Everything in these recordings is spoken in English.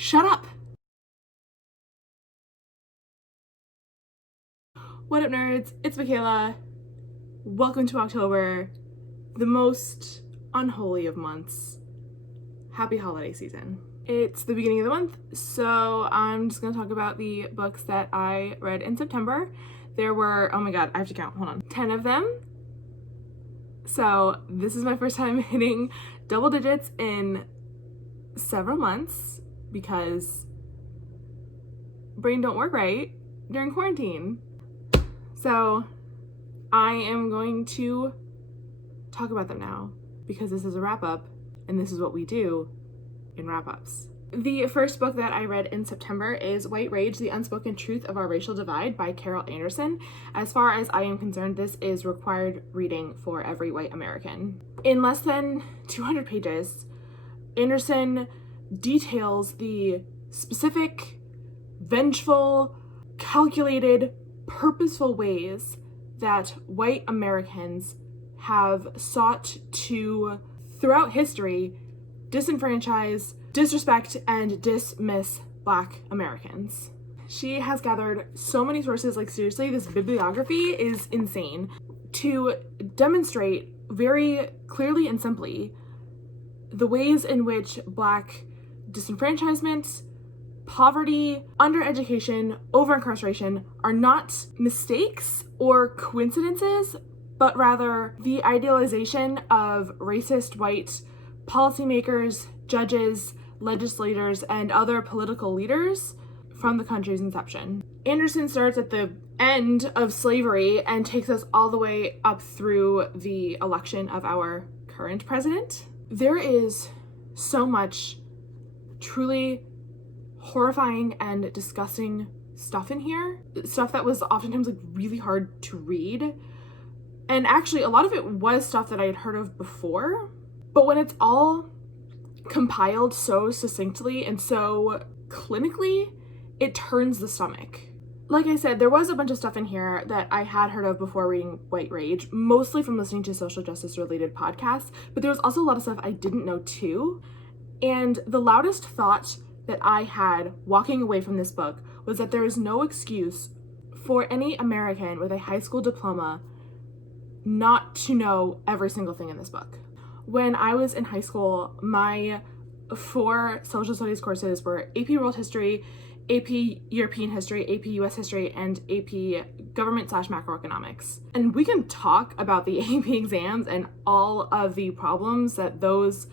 Shut up! What up, nerds? It's Michaela. Welcome to October, the most unholy of months. Happy holiday season. It's the beginning of the month, so I'm just gonna talk about the books that I read in September. There were, oh my god, I have to count, hold on, 10 of them. So this is my first time hitting double digits in several months because brain don't work right during quarantine. So I am going to talk about them now because this is a wrap-up and this is what we do in wrap-ups. The first book that I read in September is White Rage, The Unspoken Truth of Our Racial Divide by Carol Anderson. As far as I am concerned, this is required reading for every white American. In less than 200 pages, Anderson details the specific, vengeful, calculated, purposeful ways that white Americans have sought to, throughout history, disenfranchise, disrespect, and dismiss Black Americans. She has gathered so many sources, like seriously, this bibliography is insane, to demonstrate very clearly and simply the ways in which Black disenfranchisement, poverty, undereducation, over-incarceration are not mistakes or coincidences, but rather the idealization of racist white policymakers, judges, legislators, and other political leaders from the country's inception. Anderson starts at the end of slavery and takes us all the way up through the election of our current president. There is so much truly horrifying and disgusting stuff in here. Stuff that was oftentimes like really hard to read. And actually a lot of it was stuff that I had heard of before. But when it's all compiled so succinctly and so clinically, it turns the stomach. Like I said, there was a bunch of stuff in here that I had heard of before reading White Rage, mostly from listening to social justice related podcasts, but there was also a lot of stuff I didn't know too. And the loudest thought that I had walking away from this book was that there is no excuse for any American with a high school diploma not to know every single thing in this book. When I was in high school, my 4 social studies courses were AP World History, AP European History, AP US History, and AP Government/Macroeconomics. And we can talk about the AP exams and all of the problems that those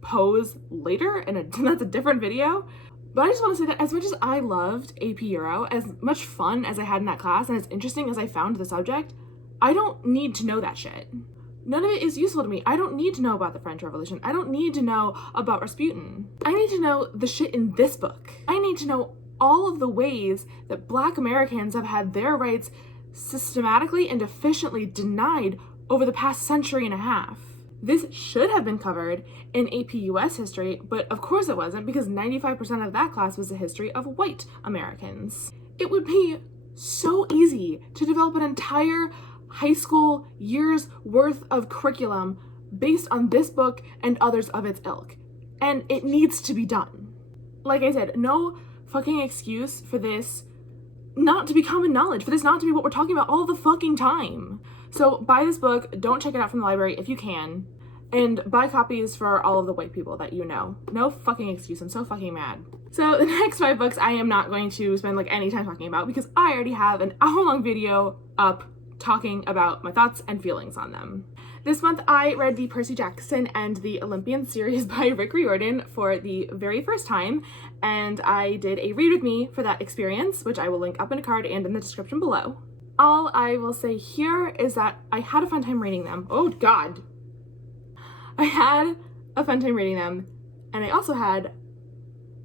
pose later, and that's a different video. But I just want to say that as much as I loved AP Euro, as much fun as I had in that class, and as interesting as I found the subject, I don't need to know that shit. None of it is useful to me. I don't need to know about the French Revolution. I don't need to know about Rasputin. I need to know the shit in this book. I need to know all of the ways that Black Americans have had their rights systematically and efficiently denied over the past century and a half. This should have been covered in AP US history, but of course it wasn't, because 95% of that class was the history of white Americans. It would be so easy to develop an entire high school year's worth of curriculum based on this book and others of its ilk. And it needs to be done. Like I said, no fucking excuse for this not to be common knowledge, for this not to be what we're talking about all the fucking time. So buy this book, don't check it out from the library if you can, and buy copies for all of the white people that you know. No fucking excuse, I'm so fucking mad. So the next 5 books I am not going to spend like any time talking about because I already have an hour-long video up talking about my thoughts and feelings on them. This month I read the Percy Jackson and the Olympian series by Rick Riordan for the very first time, and I did a read with me for that experience, which I will link up in a card and in the description below. All I will say here is that I had a fun time reading them. Oh god. I had a fun time reading them, and I also had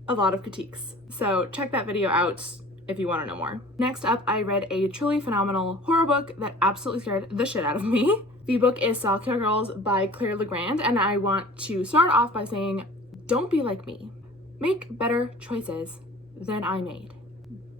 a lot of critiques. So check that video out if you want to know more. Next up, I read a truly phenomenal horror book that absolutely scared the shit out of me. The book is Salkiller Girls by Claire Legrand, and I want to start off by saying, don't be like me. Make better choices than I made.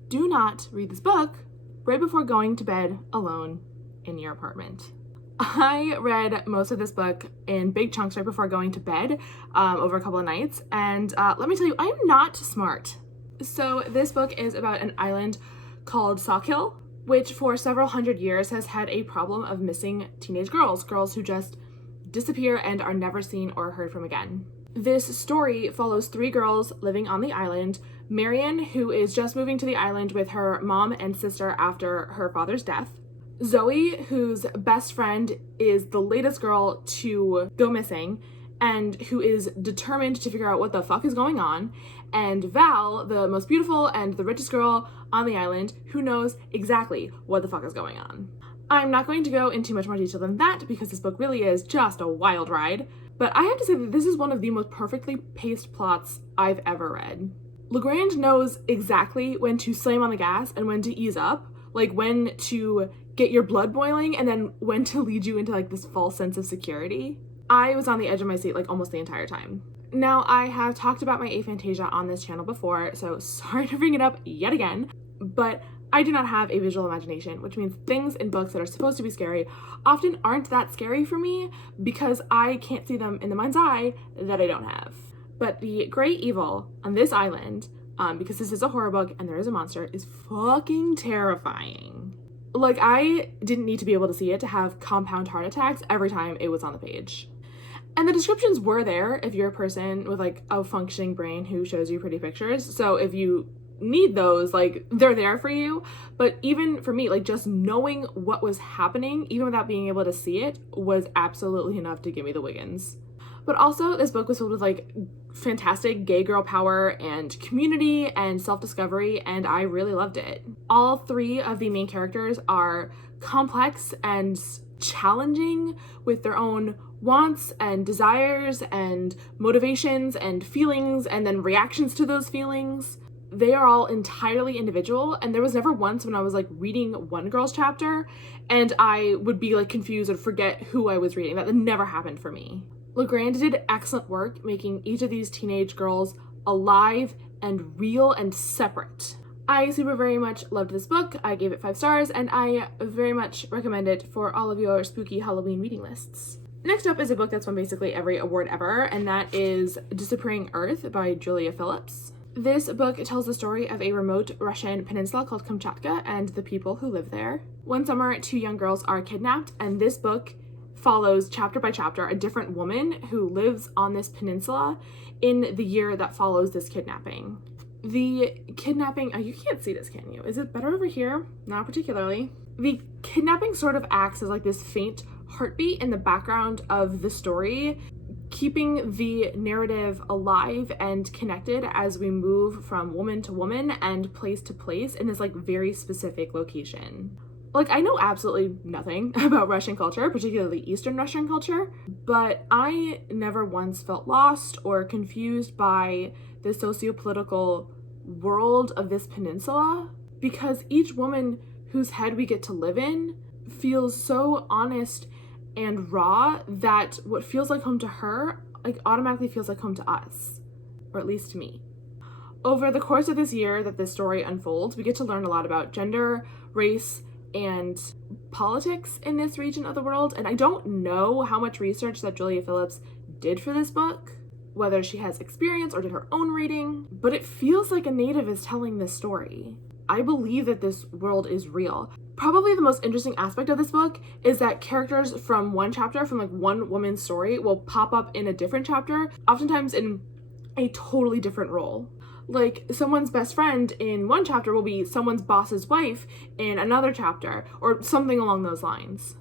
Do not read this book right before going to bed alone in your apartment. I read most of this book in big chunks right before going to bed over a couple of nights, and let me tell you, I am not smart. So this book is about an island called Sawkill, which for several hundred years has had a problem of missing teenage girls who just disappear and are never seen or heard from again. This story follows 3 girls living on the island. Marion, who is just moving to the island with her mom and sister after her father's death. Zoe, whose best friend is the latest girl to go missing and who is determined to figure out what the fuck is going on. And Val, the most beautiful and the richest girl on the island, who knows exactly what the fuck is going on. I'm not going to go into much more detail than that because this book really is just a wild ride, but I have to say that this is one of the most perfectly paced plots I've ever read. Legrand knows exactly when to slam on the gas and when to ease up, like when to get your blood boiling and then when to lead you into like this false sense of security. I was on the edge of my seat like almost the entire time. Now, I have talked about my aphantasia on this channel before, so sorry to bring it up yet again, but I do not have a visual imagination, which means things in books that are supposed to be scary often aren't that scary for me because I can't see them in the mind's eye that I don't have. But the great evil on this island, because this is a horror book and there is a monster, is fucking terrifying. Like, I didn't need to be able to see it to have compound heart attacks every time it was on the page. And the descriptions were there if you're a person with like a functioning brain who shows you pretty pictures. So if you need those, like, they're there for you. But even for me, like, just knowing what was happening, even without being able to see it, was absolutely enough to give me the Wiggins. But also, this book was filled with like fantastic gay girl power and community and self-discovery, and I really loved it. All 3 of the main characters are complex and challenging with their own wants and desires and motivations and feelings and then reactions to those feelings. They are all entirely individual, and there was never once when I was like reading one girl's chapter and I would be like confused or forget who I was reading. That never happened for me. Legrand did excellent work making each of these teenage girls alive and real and separate. I super very much loved this book. I gave it 5 stars, and I very much recommend it for all of your spooky Halloween reading lists. Next up is a book that's won basically every award ever, and that is Disappearing Earth by Julia Phillips. This book tells the story of a remote Russian peninsula called Kamchatka and the people who live there. One summer, 2 young girls are kidnapped, and this book follows chapter by chapter a different woman who lives on this peninsula in the year that follows this kidnapping. The kidnapping, oh, you can't see this, can you? Is it better over here? Not particularly. The kidnapping sort of acts as like this faint heartbeat in the background of the story, keeping the narrative alive and connected as we move from woman to woman and place to place in this like very specific location. Like, I know absolutely nothing about Russian culture, particularly Eastern Russian culture, but I never once felt lost or confused by the socio-political world of this peninsula, because each woman whose head we get to live in feels so honest and raw that what feels like home to her like automatically feels like home to us, or at least to me. Over the course of this year that this story unfolds, we get to learn a lot about gender, race, and politics in this region of the world, and I don't know how much research that Julia Phillips did for this book, whether she has experience or did her own reading, but it feels like a native is telling this story. I believe that this world is real. Probably the most interesting aspect of this book is that characters from one chapter, from like one woman's story, will pop up in a different chapter, oftentimes in a totally different role. Like, someone's best friend in one chapter will be someone's boss's wife in another chapter, or something along those lines.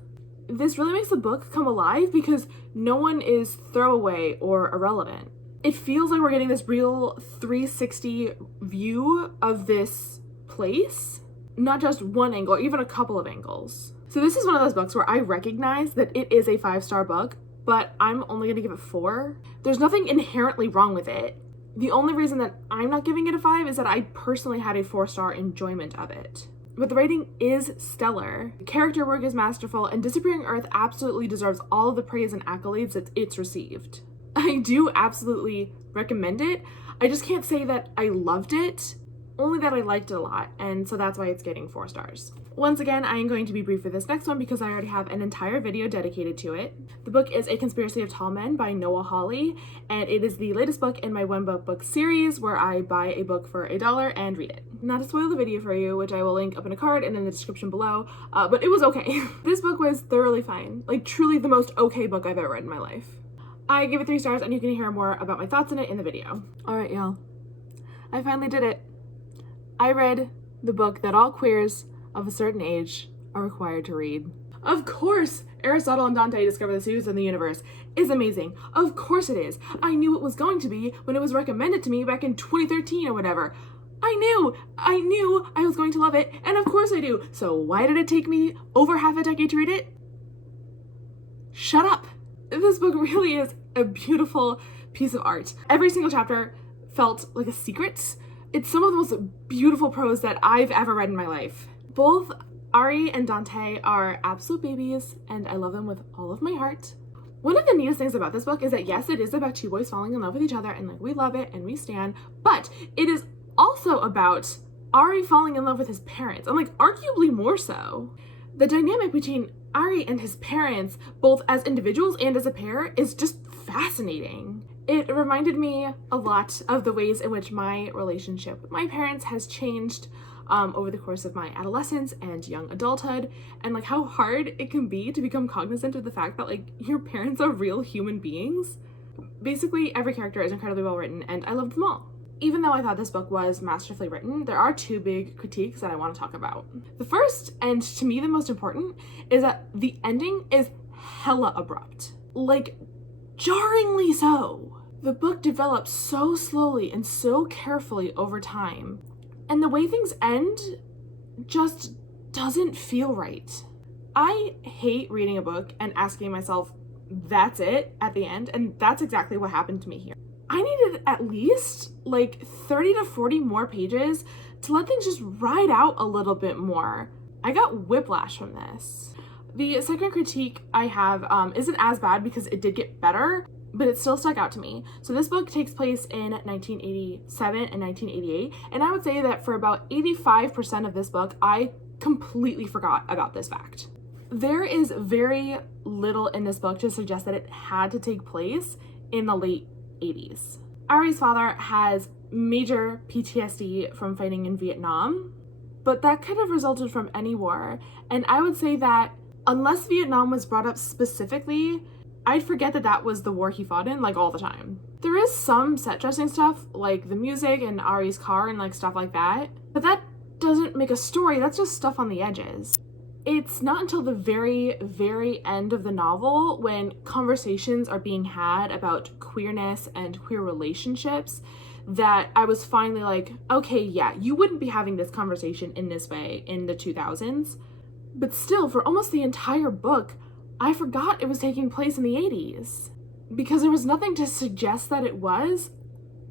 This really makes the book come alive because no one is throwaway or irrelevant. It feels like we're getting this real 360 view of this place, not just one angle, or even a couple of angles. So this is one of those books where I recognize that it is a 5-star book, but I'm only gonna give it 4. There's nothing inherently wrong with it. The only reason that I'm not giving it a 5 is that I personally had a 4-star enjoyment of it. But the rating is stellar. The character work is masterful, and Disappearing Earth absolutely deserves all of the praise and accolades that it's received. I do absolutely recommend it. I just can't say that I loved it only that I liked it a lot, and so that's why it's getting 4 stars. Once again, I am going to be brief with this next one because I already have an entire video dedicated to it. The book is A Conspiracy of Tall Men by Noah Hawley, and it is the latest book in my One Book series where I buy a book for $1 and read it. Not to spoil the video for you, which I will link up in a card and in the description below, but it was okay. This book was thoroughly fine, like truly the most okay book I've ever read in my life. I give it 3 stars, and you can hear more about my thoughts on it in the video. Alright, y'all. I finally did it. I read the book that all queers of a certain age are required to read. Of course, Aristotle and Dante Discover the Secrets of the Universe is amazing. Of course it is. I knew it was going to be when it was recommended to me back in 2013 or whatever. I knew I was going to love it, and of course I do. So why did it take me over half a decade to read it? Shut up. This book really is a beautiful piece of art. Every single chapter felt like a secret. It's some of the most beautiful prose that I've ever read in my life. Both Ari and Dante are absolute babies, and I love them with all of my heart. One of the neatest things about this book is that yes, it is about 2 boys falling in love with each other, and like we love it and we stan, but it is also about Ari falling in love with his parents, and like arguably more so. The dynamic between Ari and his parents, both as individuals and as a pair, is just fascinating. It reminded me a lot of the ways in which my relationship with my parents has changed over the course of my adolescence and young adulthood, and like how hard it can be to become cognizant of the fact that like your parents are real human beings. Basically, every character is incredibly well written, and I loved them all. Even though I thought this book was masterfully written, there are 2 big critiques that I want to talk about. The first, and to me the most important, is that the ending is hella abrupt. Like, jarringly so. The book develops so slowly and so carefully over time, and the way things end just doesn't feel right. I hate reading a book and asking myself, that's it at the end, and that's exactly what happened to me here. I needed at least like 30 to 40 more pages to let things just ride out a little bit more. I got whiplash from this. The second critique I have isn't as bad because it did get better, but it still stuck out to me. So this book takes place in 1987 and 1988, and I would say that for about 85% of this book, I completely forgot about this fact. There is very little in this book to suggest that it had to take place in the late 80s. Ari's father has major PTSD from fighting in Vietnam, but that could have resulted from any war, and I would say that unless Vietnam was brought up specifically, I'd forget that that was the war he fought in, like, all the time. There is some set dressing stuff, like the music and Ari's car and like stuff like that, but that doesn't make a story, that's just stuff on the edges. It's not until the very, very end of the novel, when conversations are being had about queerness and queer relationships, that I was finally like, okay, yeah, you wouldn't be having this conversation in this way in the 2000s. But still, for almost the entire book, I forgot it was taking place in the 80s. Because there was nothing to suggest that it was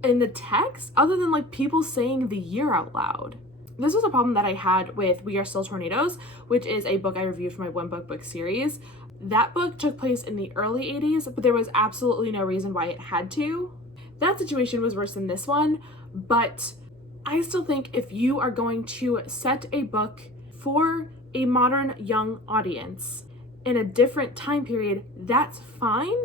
in the text, other than like people saying the year out loud. This was a problem that I had with We Are Still Tornadoes, which is a book I reviewed for my One Book series. That book took place in the early 80s, but there was absolutely no reason why it had to. That situation was worse than this one, but I still think if you are going to set a book for a modern young audience in a different time period, that's fine.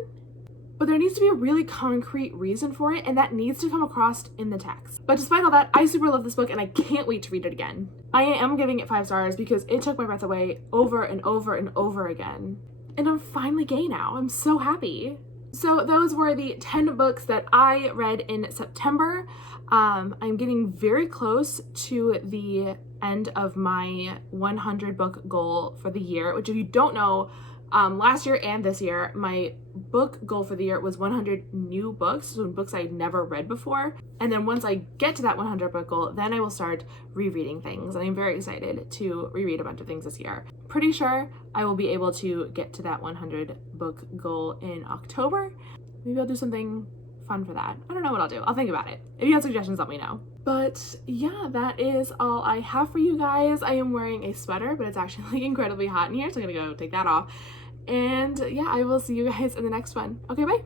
But there needs to be a really concrete reason for it, and that needs to come across in the text. But despite all that, I super love this book, and I can't wait to read it again. I am giving it 5 stars because it took my breath away over and over and over again. And I'm finally gay now. I'm so happy. So those were the 10 books that I read in September. I'm getting very close to the end of my 100 book goal for the year, which if you don't know, last year and this year, my book goal for the year was 100 new books, so books I'd never read before. And then once I get to that 100 book goal, then I will start rereading things. And I'm very excited to reread a bunch of things this year. Pretty sure I will be able to get to that 100 book goal in October. Maybe I'll do something fun for that. I don't know what I'll do. I'll think about it. If you have suggestions, let me know. But yeah, that is all I have for you guys. I am wearing a sweater, but it's actually like incredibly hot in here, so I'm gonna go take that off. And yeah, I will see you guys in the next one. Okay, bye.